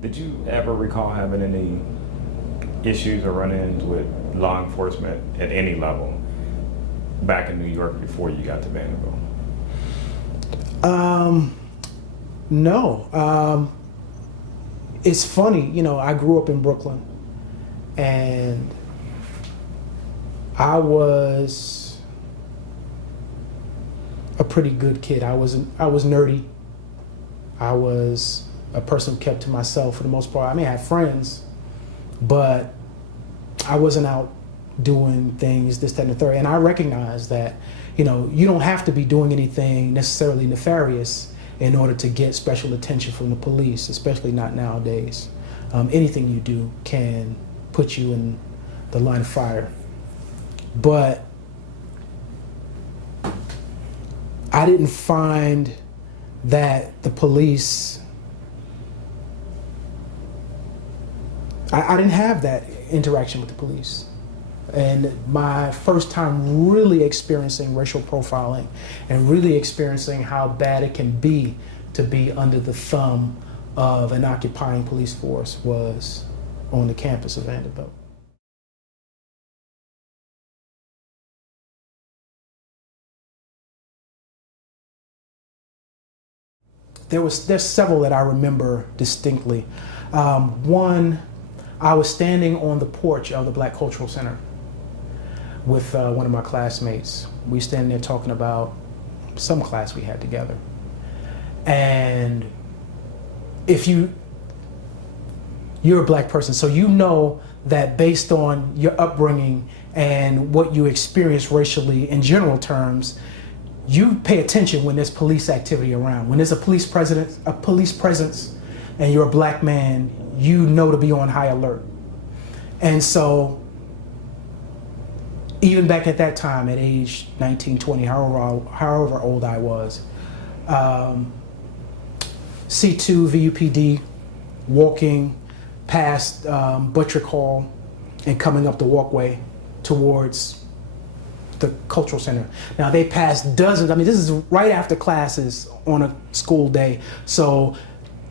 Did you ever recall having any issues or run-ins with law enforcement at any level back in New York before you got to Vanderbilt? No. It's funny, I grew up in Brooklyn, and I was a pretty good kid. I was nerdy. I was a person who kept to myself for the most part. I mean, I had friends, but I wasn't out doing things, this, that, and the third. And I recognize that, you don't have to be doing anything necessarily nefarious in order to get special attention from the police, especially not nowadays. Anything you do can put you in the line of fire. But I didn't find that the police, I didn't have that interaction with the police. And my first time really experiencing racial profiling and really experiencing how bad it can be to be under the thumb of an occupying police force was on the campus of Vanderbilt. There's several that I remember distinctly. One, I was standing on the porch of the Black Cultural Center with one of my classmates. We standing there talking about some class we had together. And if you're a black person, so you know that based on your upbringing and what you experience racially in general terms, you pay attention when there's police activity around. When there's a police presence and you're a black man, you know to be on high alert. And so even back at that time, at age 19, 20, however old I was, C2, VUPD, walking past Buttrick Hall and coming up the walkway towards the Cultural Center. Now they passed dozens, this is right after classes on a school day, so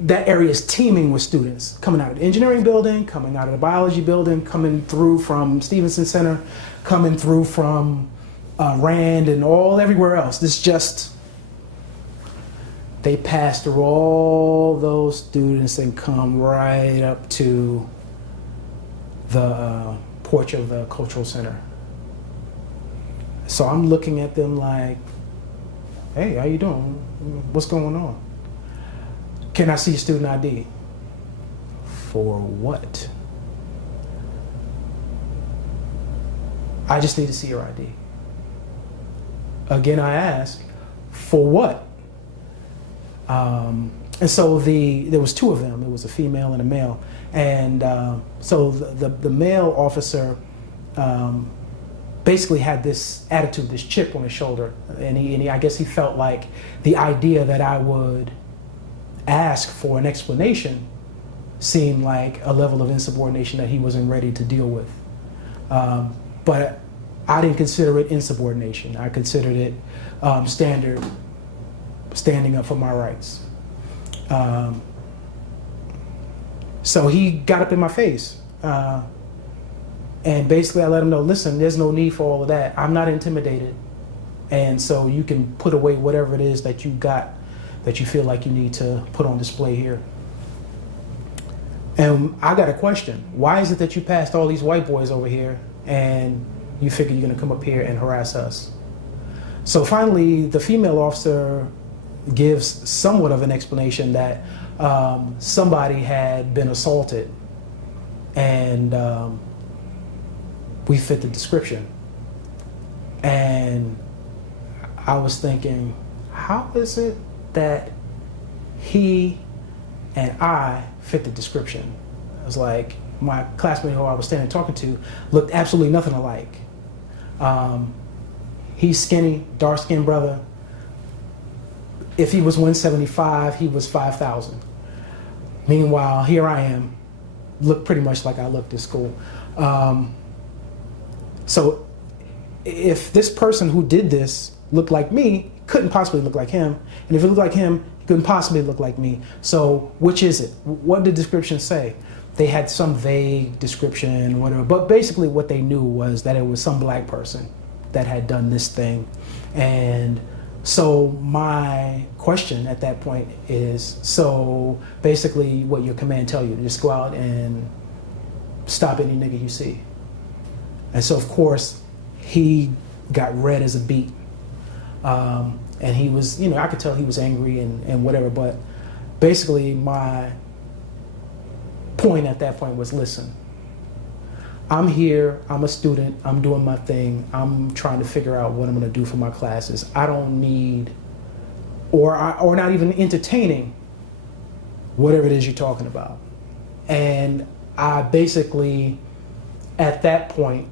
that area is teeming with students coming out of the engineering building, coming out of the biology building, coming through from Stevenson Center, coming through from Rand and everywhere else. They passed through all those students and come right up to the porch of the Cultural Center. So I'm looking at them like, hey, how you doing? What's going on? Can I see student ID? For what? I just need to see your ID. Again, I ask, for what? And so there was two of them. It was a female and a male. And so the male officer basically had this attitude, this chip on his shoulder. And he I guess he felt like the idea that I would ask for an explanation seemed like a level of insubordination that he wasn't ready to deal with. But I didn't consider it insubordination. I considered it standing up for my rights. So he got up in my face. And basically I let him know, listen, there's no need for all of that. I'm not intimidated. And so you can put away whatever it is that you got that you feel like you need to put on display here. And I got a question. Why is it that you passed all these white boys over here and you figure you're gonna come up here and harass us? So finally, the female officer gives somewhat of an explanation that somebody had been assaulted and we fit the description. And I was thinking, how is it that he and I fit the description? I was like, my classmate who I was standing talking to looked absolutely nothing alike. He's skinny, dark-skinned brother. If he was 175, he was 5,000. Meanwhile, here I am, look pretty much like I looked at school. So if this person who did this looked like me, couldn't possibly look like him. And if it looked like him, He couldn't possibly look like me. So which is it? What did the description say? They had some vague description, whatever. But basically what they knew was that it was some black person that had done this thing. And so my question at that point is, so basically what your command tell you, to just go out and stop any nigga you see. And so of course he got red as a beet. And he was, you know, I could tell he was angry and whatever, but basically my point at that point was, listen, I'm here, I'm a student, I'm doing my thing, I'm trying to figure out what I'm gonna do for my classes. I don't need, or not even entertaining whatever it is you're talking about. And I basically, at that point,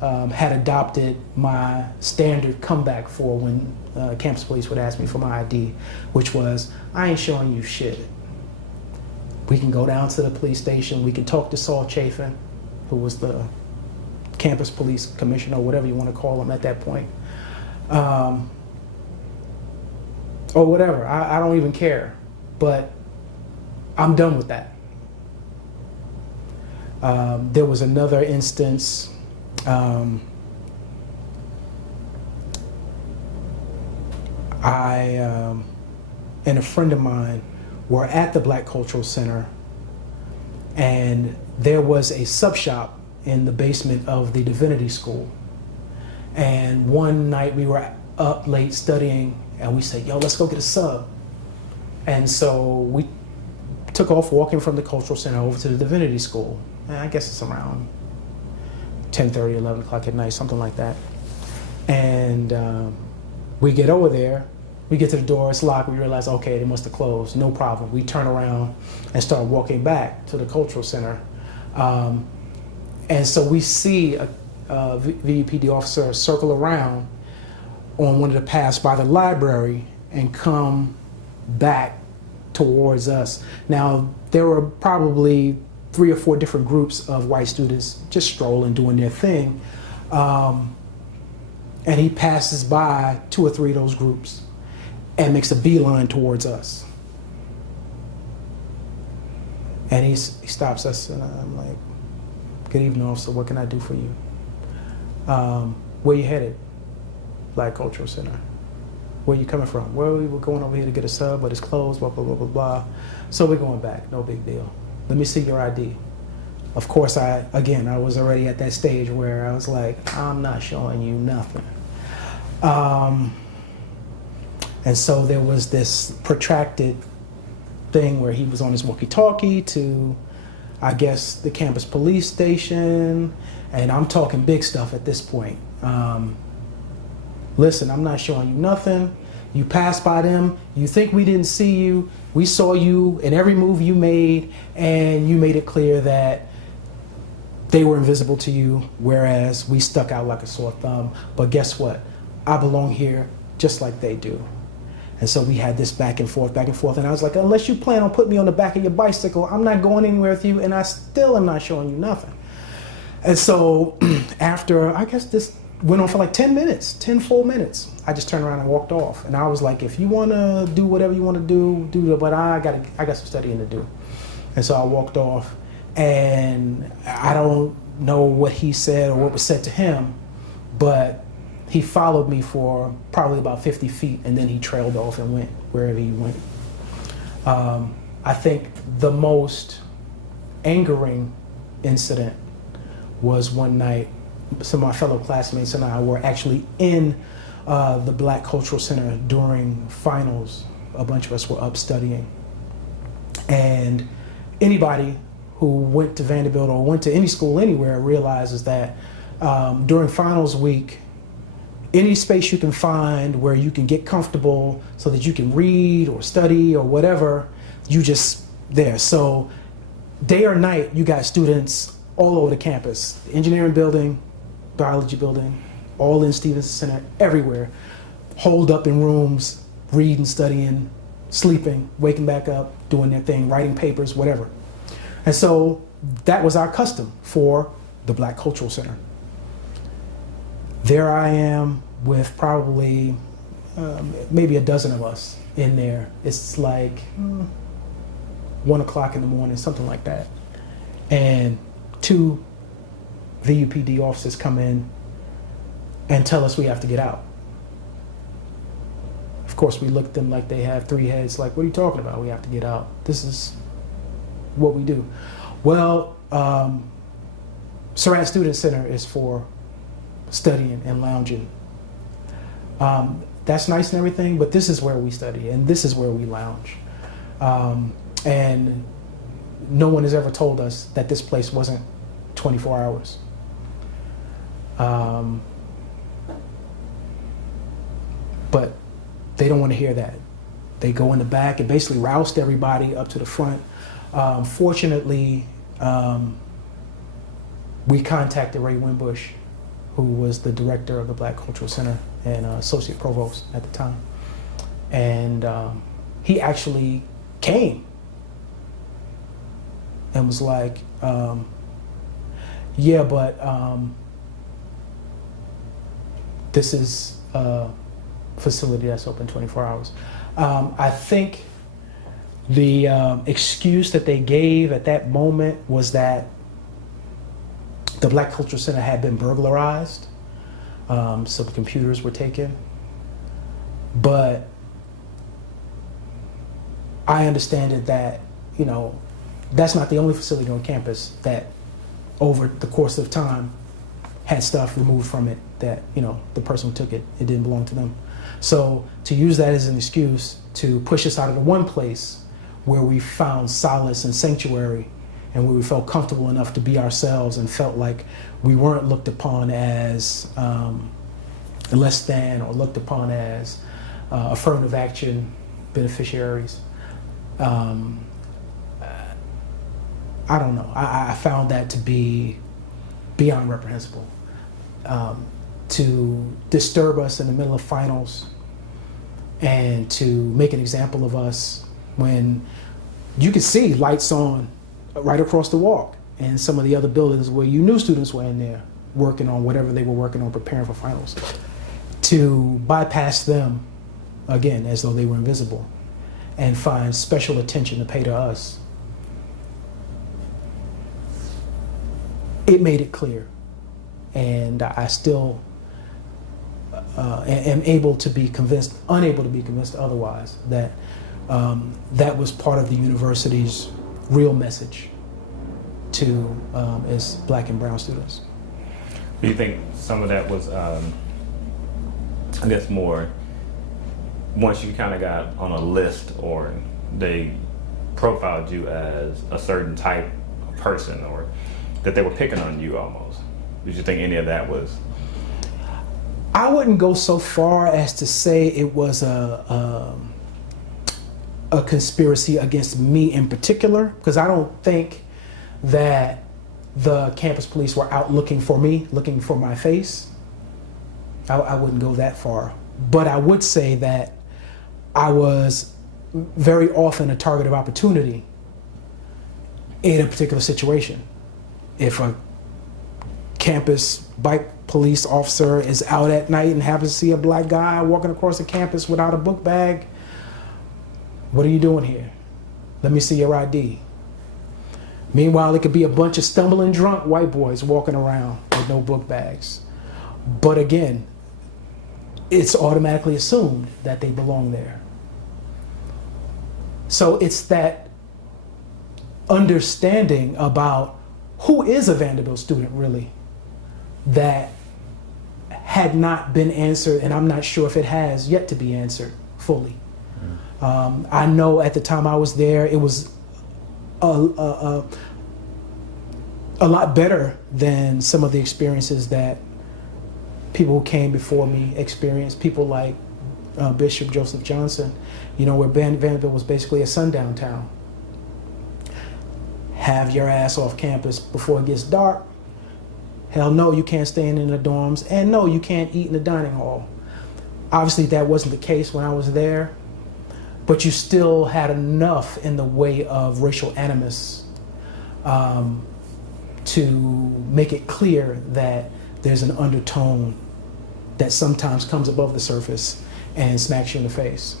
had adopted my standard comeback for when campus police would ask me for my ID, which was, I ain't showing you shit. We can go down to the police station, we can talk to Saul Chafin, who was the campus police commissioner, or whatever you want to call him at that point. Or whatever, I don't even care, but I'm done with that. There was another instance, I and a friend of mine were at the Black Cultural Center, and there was a sub shop in the basement of the divinity school. And one night we were up late studying, and we said, yo, let's go get a sub. And so we took off walking from the Cultural Center over to the divinity school. And I guess it's around 10:30, 11 o'clock at night, something like that. And we get over there, we get to the door, it's locked, we realize, okay, they must have closed, no problem. We turn around and start walking back to the Cultural Center. And so we see a VUPD officer circle around on one of the paths by the library and come back towards us. Now, there were probably 3 or 4 different groups of white students just strolling, doing their thing. And he passes by 2 or 3 of those groups and makes a beeline towards us. And he stops us, and I'm like, good evening, officer, what can I do for you? Where you headed? Black Cultural Center. Where you coming from? Well, we were going over here to get a sub, but it's closed, blah, blah, blah, blah, blah. So we're going back, no big deal. Let me see your ID. Of course, I was already at that stage where I was like, I'm not showing you nothing. And so there was this protracted thing where he was on his walkie-talkie to, I guess, the campus police station, and I'm talking big stuff at this point. Listen, I'm not showing you nothing. You passed by them, you think we didn't see you, we saw you in every move you made, and you made it clear that they were invisible to you, whereas we stuck out like a sore thumb. But guess what? I belong here just like they do. And so we had this back and forth, and I was like, unless you plan on putting me on the back of your bicycle, I'm not going anywhere with you, and I still am not showing you nothing. And so after, I guess this went on for like 10 minutes, 10 full minutes, I just turned around and walked off. And I was like, if you want to do whatever you want to do, do it, but I got some studying to do. And so I walked off, and I don't know what he said or what was said to him, but he followed me for probably about 50 feet, and then he trailed off and went wherever he went. I think the most angering incident was one night, some of my fellow classmates and I were actually in the Black Cultural Center during finals. A bunch of us were up studying. And anybody who went to Vanderbilt or went to any school anywhere realizes that during finals week, any space you can find where you can get comfortable so that you can read or study or whatever, you just there. So day or night, you got students all over the campus, the engineering building, biology building, all in Stevenson Center, everywhere, holed up in rooms, reading, studying, sleeping, waking back up, doing their thing, writing papers, whatever. And so that was our custom for the Black Cultural Center. There I am with probably maybe a dozen of us in there. It's like 1 o'clock in the morning, something like that. And 2 VUPD officers come in and tell us we have to get out. Of course, we look at them like they have 3 heads, like, what are you talking about? We have to get out. This is what we do. Well, Surratt Student Center is for studying and lounging. That's nice and everything, but this is where we study and this is where we lounge. And no one has ever told us that this place wasn't 24 hours. But they don't want to hear that. They go in the back and basically roust everybody up to the front. Fortunately, we contacted Ray Winbush, who was the director of the Black Cultural Center and associate provost at the time. And he actually came and was like, yeah, but this is a facility that's open 24 hours. I think the excuse that they gave at that moment was that the Black Cultural Center had been burglarized. Some computers were taken. But I understand it that, you know, that's not the only facility on campus that over the course of time had stuff removed from it that, you know, the person who took it, it didn't belong to them. So to use that as an excuse to push us out of the one place where we found solace and sanctuary and where we felt comfortable enough to be ourselves and felt like we weren't looked upon as less than or looked upon as affirmative action beneficiaries. I don't know. I found that to be beyond reprehensible. To disturb us in the middle of finals and to make an example of us when you could see lights on right across the walk and some of the other buildings where you knew students were in there working on whatever they were working on, preparing for finals. To bypass them, again, as though they were invisible, and find special attention to pay to us. It made it clear, and I still am unable to be convinced otherwise that that was part of the university's real message to its Black and brown students. Do you think some of that was, I guess, more once you kind of got on a list or they profiled you as a certain type of person, or that they were picking on you almost? Did you think any of that was? I wouldn't go so far as to say it was a conspiracy against me in particular, because I don't think that the campus police were out looking for me, looking for my face. I wouldn't go that far. But I would say that I was very often a target of opportunity in a particular situation. If a campus bike police officer is out at night and happens to see a Black guy walking across the campus without a book bag, what are you doing here? Let me see your ID. Meanwhile, it could be a bunch of stumbling drunk white boys walking around with no book bags. But again, it's automatically assumed that they belong there. So it's that understanding about who is a Vanderbilt student really that had not been answered, and I'm not sure if it has yet to be answered fully. I know at the time I was there, it was a lot better than some of the experiences that people who came before me experienced. People like Bishop Joseph Johnson, you know, where Vanderbilt was basically a sundown town. Have your ass off campus before it gets dark. Hell no, you can't stay in the dorms, and no, you can't eat in the dining hall. Obviously that wasn't the case when I was there, but you still had enough in the way of racial animus to make it clear that there's an undertone that sometimes comes above the surface and smacks you in the face.